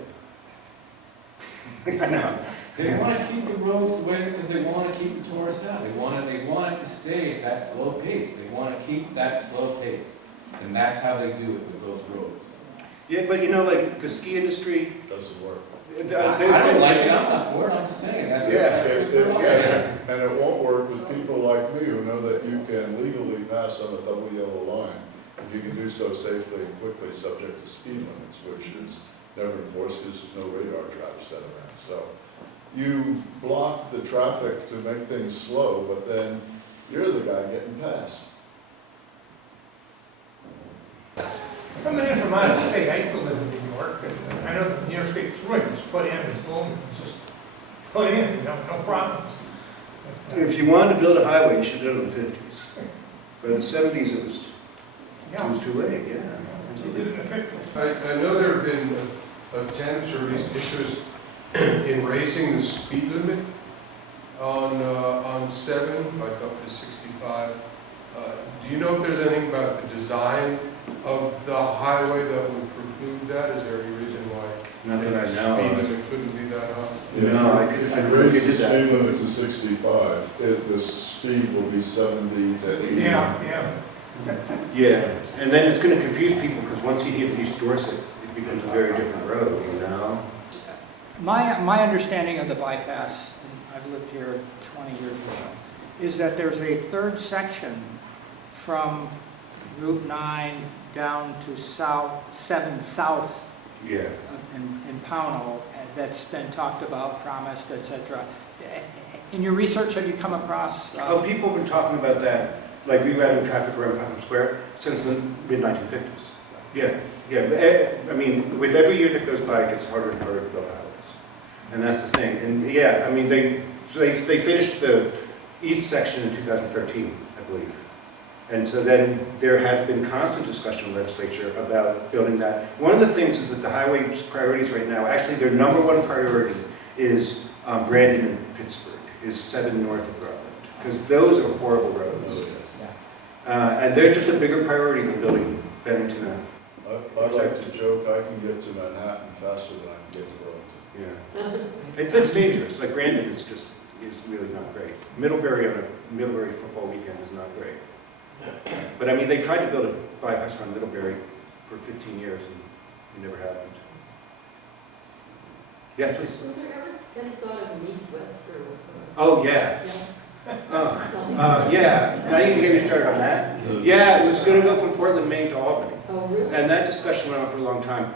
I know. They want to keep the roads the way because they want to keep the tourists out. They want it to stay at that slow pace. They want to keep that slow pace. And that's how they do it with those roads. Yeah, but you know, like the ski industry, Doesn't work. I don't like it, I'm not for it, I'm just saying. That's And it won't work with people like me who know that you can legally pass on a double yellow line if you can do so safely and quickly, subject to speed limits, which is never enforced because there's no radar traps set around. So you block the traffic to make things slow, but then you're the guy getting past. Coming in from out of state, I used to live in New York, and I know the New York State through it, just put in as long as it's just put in, you know, no problems. if you wanted to build a highway, you should do it in the 50s. But in the 70s, it was too late, yeah. They did it in the 50s. I know there have been attempts or at least issues in raising the speed limit on 7, like up to 65. Do you know if there's anything about the design of the highway that would preclude that? Is there any reason why Not that I know. speed limit couldn't be that high? No, If you raise the speed limit to 65, the speed will be 70 to 80. Yeah. Yeah, and then it's going to confuse people because once you hit East Dorset, it becomes a very different road, you know? My understanding of the bypass, and I've lived here 20 years ago, is that there's a third section from Route 9 down to 7 South Yeah. in Pownell that's been talked about, promised, etc. In your research, have you come across? Oh, people have been talking about that, like rerouting traffic around Pownell Square since the mid-1950s. Yeah. I mean, with every year that goes by, it gets harder and harder to build highways. And that's the thing. And yeah, I mean, they finished the east section in 2013, I believe. And so then there has been constant discussion in the legislature about building that. One of the things is that the highway priorities right now, actually their #1 priority is Brandon and Pittsburgh. is 7 north of Rutland, because those are horrible roads. Oh, yes. And they're just a bigger priority than building Bennington out. I like to joke, I can get to Manhattan faster than I can get to Burlington. Yeah. It's dangerous, like Brandon is really not great. Middlebury on a Middlebury football weekend is not great. But I mean, they tried to build a bypass around Middlebury for 15 years and it never happened. Yeah, please. Was there ever any thought of an east-west or? Oh, yeah. Yeah, now you can get me started on that. Yeah, it was gonna go from Portland, Maine to Albany. Oh, really? And that discussion went on for a long time.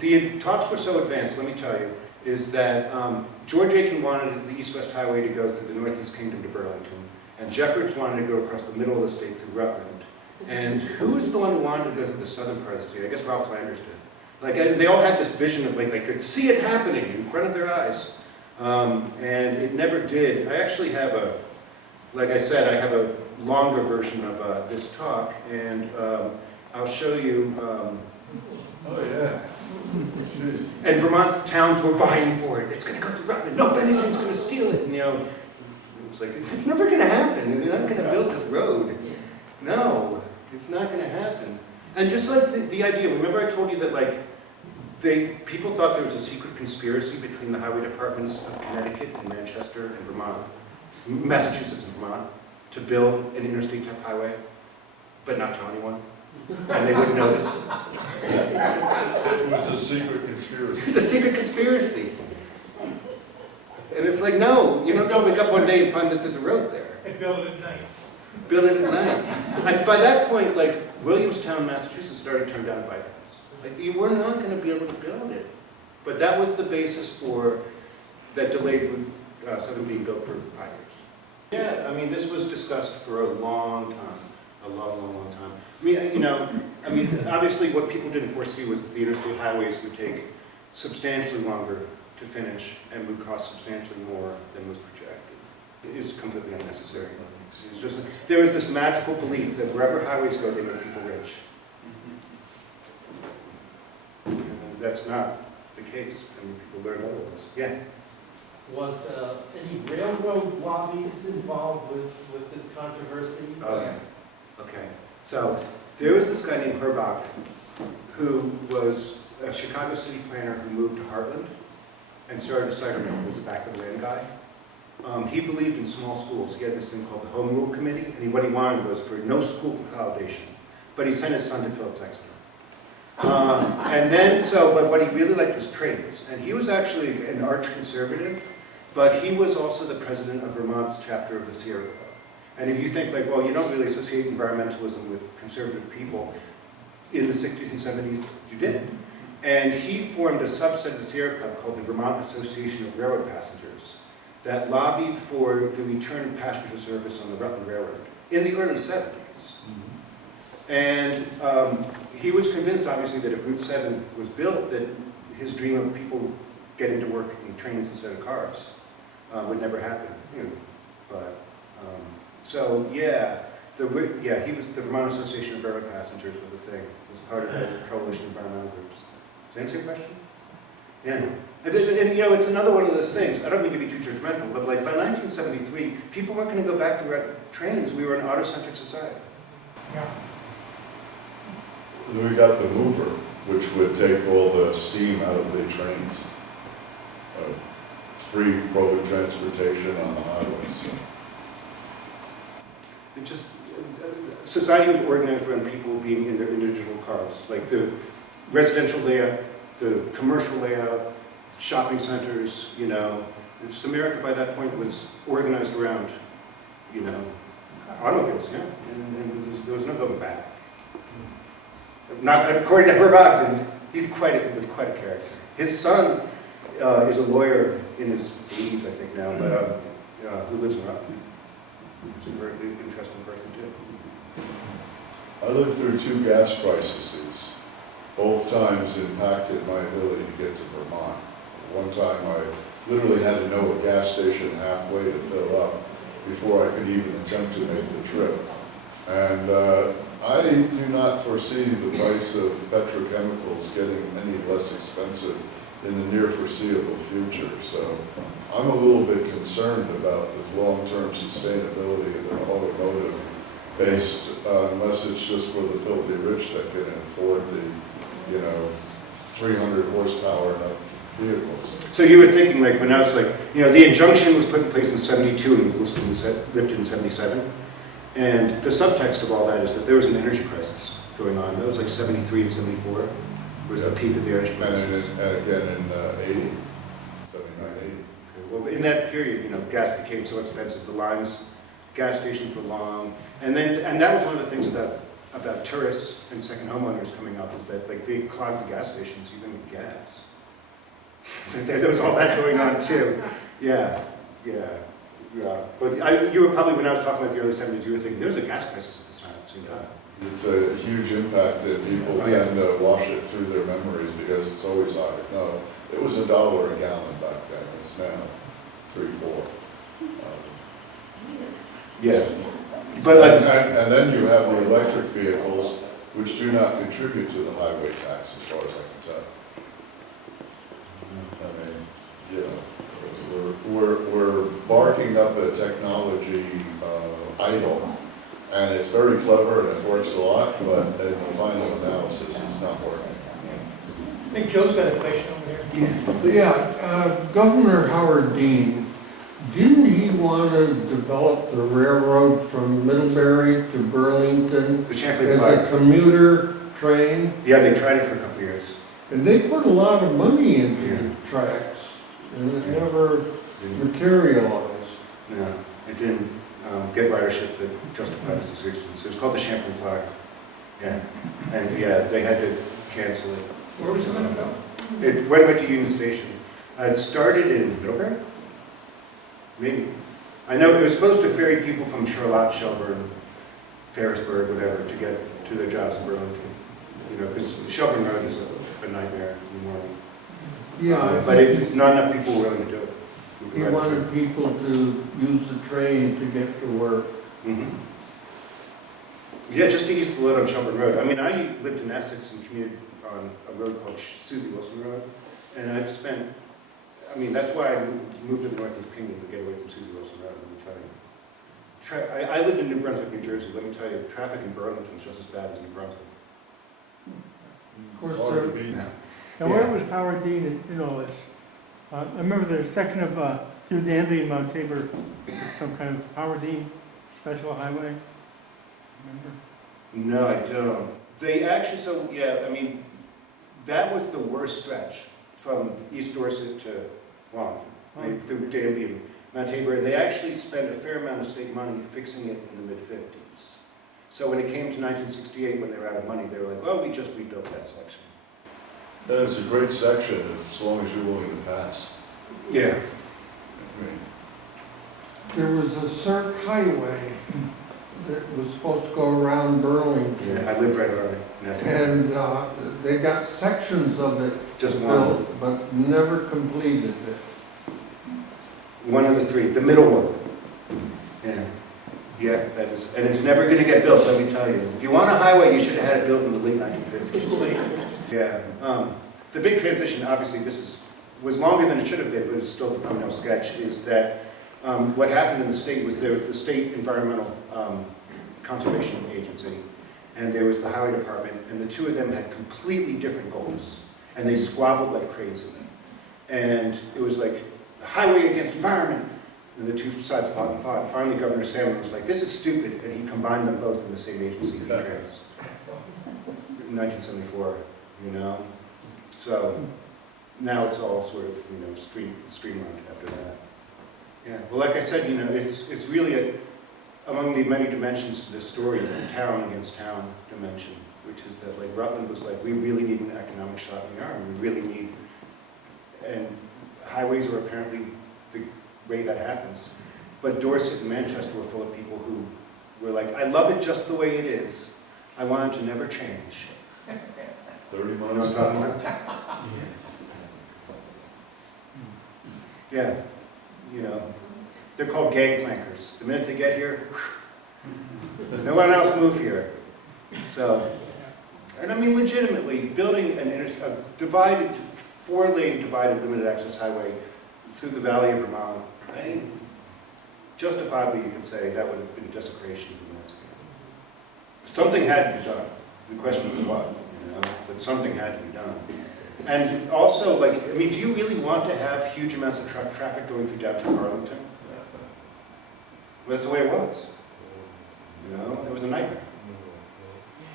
The talks were so advanced, let me tell you, is that George Aiken wanted the east-west highway to go through the Northeast Kingdom to Burlington, and Jeffords wanted to go across the middle of the state through Rutland. And who was the one who wanted to go through the southern part of the state? I guess Ralph Flanders did. Like, they all had this vision of, like, they could see it happening in front of their eyes. And it never did. I actually have like I said, I have a longer version of this talk, and I'll show you. Oh, yeah. And Vermont towns were vying for it. It's going to go to Rutland. No, Bennington's going to steal it. And, it's like, it's never going to happen. You're not going to build this road. No, it's not going to happen. And just like the idea, remember I told you that like people thought there was a secret conspiracy between the highway departments of Connecticut and Manchester and Vermont, Massachusetts and Vermont, to build an interstate type highway, but not tell anyone. And they wouldn't notice. It was a secret conspiracy. It's a secret conspiracy. And it's like, no, you don't wake up one day and find that there's a road there. And build it at night. Build it at night. And by that point, like, Williamstown, Massachusetts started to turn down bypass. Like, you were not going to be able to build it. But that was the basis for that delayed Southern being built for 5 years. Yeah, I mean, this was discussed for a long time, a long time. I mean, obviously what people didn't foresee was that the interstate highways would take substantially longer to finish and would cost substantially more than was projected. It is completely unnecessary. It's just, there is this magical belief that wherever highways go, they make people rich. And that's not the case. I mean, people learn otherwise. Yeah. Was any railroad lobbies involved with this controversy? Oh, yeah. Okay. So there was this guy named Herb Ogden, who was a Chicago city planner who moved to Heartland and started a cider mill. He was a back of the land guy. He believed in small schools. He had this thing called the Home Rule Committee, and what he wanted was for no school consolidation. But he sent his son to Phillips Exeter. But what he really liked was trains. And he was actually an arch conservative, but he was also the president of Vermont's chapter of the Sierra Club. And if you think like, well, you don't really associate environmentalism with conservative people, in the 60s and 70s, you did. And he formed a subset of the Sierra Club called the Vermont Association of Railroad Passengers that lobbied for the return of passenger service on the Rutland Railroad in the early 70s. And he was convinced, obviously, that if Route 7 was built, that his dream of people getting to work in trains instead of cars would never happen. He was the Vermont Association of Railroad Passengers was a thing. It was part of the coalition of environmental groups. Does that answer your question? Yeah. And it's another one of those things. I don't mean to be too judgmental, but like by 1973, people weren't going to go back to trains. We were an auto-centric society. Yeah. We got the mover, which would take all the steam out of the trains. Free public transportation on the highways. It just, society was organized around people being in their individual cars, like the residential layout, the commercial layout, shopping centers, just America by that point was organized around, automobiles, yeah, and there was no going back. Not according to Herb Ogden, was quite a character. His son is a lawyer in his 80s, I think now, but who lives in Rutland. He's a very interesting person too. I lived through 2 gas crises. Both times impacted my ability to get to Vermont. One time I literally had to know a gas station halfway to fill up before I could even attempt to make the trip. And I do not foresee the price of petrochemicals getting any less expensive in the near foreseeable future. So I'm a little bit concerned about the long-term sustainability of an automotive-based, unless it's just for the filthy rich that can afford the, 300 horsepower and up vehicles. So you were thinking, like, when I was like, the injunction was put in place in 72 and was lifted in 77. And the subtext of all that is that there was an energy crisis going on. That was like 73 and 74 was the peak of the energy crisis. And again in 80, 79, 80. Well, in that period, gas became so expensive. The lines, gas stations were long. And that was one of the things about tourists and second homeowners coming up is that, like, they clogged the gas stations even with gas. There was all that going on too. Yeah. But you were probably, when I was talking about the early 70s, you were thinking there was a gas crisis at this time. It seemed like. It's a huge impact that people tend to wash it through their memories because it's always high. No, it was $1 a gallon back then. It's now 3, 4. Yeah. But like, and then you have the electric vehicles, which do not contribute to the highway tax, as far as I can tell. I mean, we're barking up a technology idol, and it's very clever and it works a lot, but in the final analysis, it's not working. I think Joe's got a question over here. Yeah, Governor Howard Dean, didn't he want to develop the railroad from Middlebury to Burlington the Champlain as Flag. a commuter train? Yeah, they tried it for a couple of years. And they put a lot of money into the tracks, and it never materialized. No, it didn't get ridership that justified its existence. It was called the Champlain Flag. Yeah, and yeah, they had to cancel it. Where was it going to go? It went to Union Station. It started in Middlebury? Maybe. I know it was supposed to ferry people from Charlotte, Shelburne, Ferrisburg, whatever, to get to their jobs in Burlington. Because Shelburne Road is a nightmare in the morning. Yeah, But not enough people were willing to do it. he wanted people to use the train to get to work. Mhm. Yeah, just to ease the load on Shelburne Road. I mean, I lived in Essex and commuted on a road called Susie Wilson Road, and I've spent, that's why I moved to the Northeast Kingdom to get away from Susie Wilson Road, let me tell you. I lived in New Brunswick, New Jersey. Let me tell you, traffic in Burlington is just as bad as New Brunswick. Of It's course, hard to beat. Now, where was Howard Dean in all this? I remember there's a section of, through Danby and Mount Tabor, some kind of Howard Dean special highway. Remember? No, I don't. They actually, that was the worst stretch from East Dorset to Wallingford, through Danby and Mount Tabor, and they actually spent a fair amount of state money fixing it in the mid-50s. So when it came to 1968, when they were out of money, they were like, well, we just rebuilt that section. And it's a great section, as long as you're willing to pass. Yeah. I mean, there was a Cirque Highway that was supposed to go around Burlington. Yeah, I lived right around it. And they got sections of it Just one. built, but never completed it. One of the three, the middle one. Yeah. Yeah, that is, and it's never going to get built, let me tell you. If you want a highway, you should have had it built in the late 1950s. Yeah. The big transition, obviously, was longer than it should have been, but it's still a thumbnail sketch, is that what happened in the state was there was the State Environmental Conservation Agency, and there was the Highway Department, and the two of them had completely different goals, and they squabbled like crazy. And it was like, the highway against environment, and the two sides fought and fought. Finally, Governor Salmon was like, this is stupid, and he combined them both in the same agency, V-Trans, in 1974, So now it's all sort of, streamlined after that. Yeah, well, like I said, it's really among the many dimensions to this story is the town against town dimension, which is that, like, Rutland was like, we really need an economic shot in the arm. We really need, and highways are apparently the way that happens. But Dorset and Manchester were full of people who were like, I love it just the way it is. I want it to never change. 30 You know what months. I'm talking about? Yeah, they're called gangplankers. The minute they get here, no one else move here. So, and legitimately, building a divided 4-lane divided limited access highway through the valley of Vermont, I mean, justifiably you could say that would have been a desecration of the landscape. Something had to be done. The question was what, but something had to be done. And also, like, I mean, do you really want to have huge amounts of traffic going through downtown Arlington? Well, that's the way it was. It was a nightmare.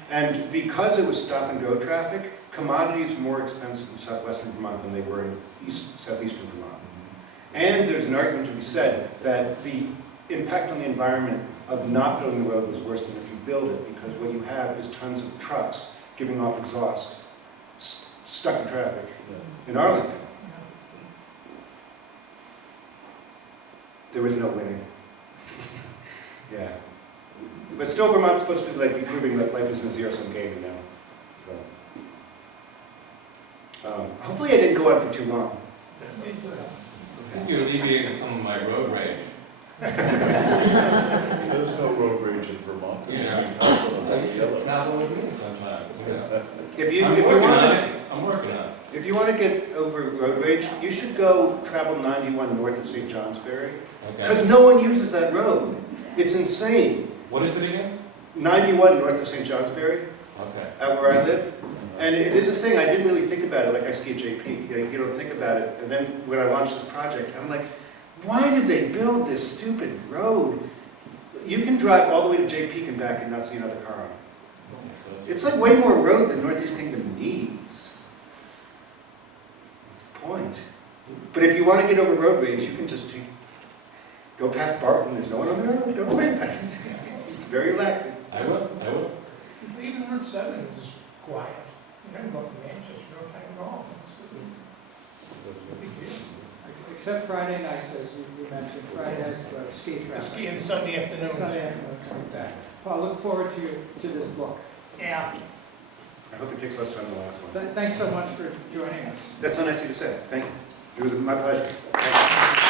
And because it was stop and go traffic, commodities were more expensive in southwestern Vermont than they were in southeastern Vermont. And there's an argument to be said that the impact on the environment of not building the road was worse than if you build it, because what you have is tons of trucks giving off exhaust, stuck in traffic in Arlington. There was no winning. Yeah. But still, Vermont's supposed to be proving that life isn't a zero-sum game, So, hopefully I didn't go on for too long. I think you alleviated some of my road rage. There's no road rage in Vermont. Yeah. Travel with me sometimes. If you I'm working on it. If you want to get over road rage, you should go travel 91 north of St. Johnsbury, Okay. because no one uses that road. It's insane. What is it again? 91 north of St. Johnsbury, Okay. where I live. And it is a thing, I didn't really think about it like I ski at JP. You don't think about it. And then when I launched this project, I'm like, why did they build this stupid road? You can drive all the way to JP and back and not see another car on it. It's like way more road than Northeast Kingdom needs. That's the point. But if you want to get over road rage, you can just go past Barton. There's no one on the road. Don't worry about it. It's very relaxing. I will. Even Route 7 is quiet. You don't go up to Manchester, no time at all. It's a big deal. Except Friday nights, as you mentioned, Friday has ski traffic. Ski and Sunday afternoon. Sunday afternoon, coming back. Well, I look forward to this book. Yeah. I hope it takes less time than the last one. Thanks so much for joining us. That's so nice of you to say. Thank you. It was my pleasure. Thank you.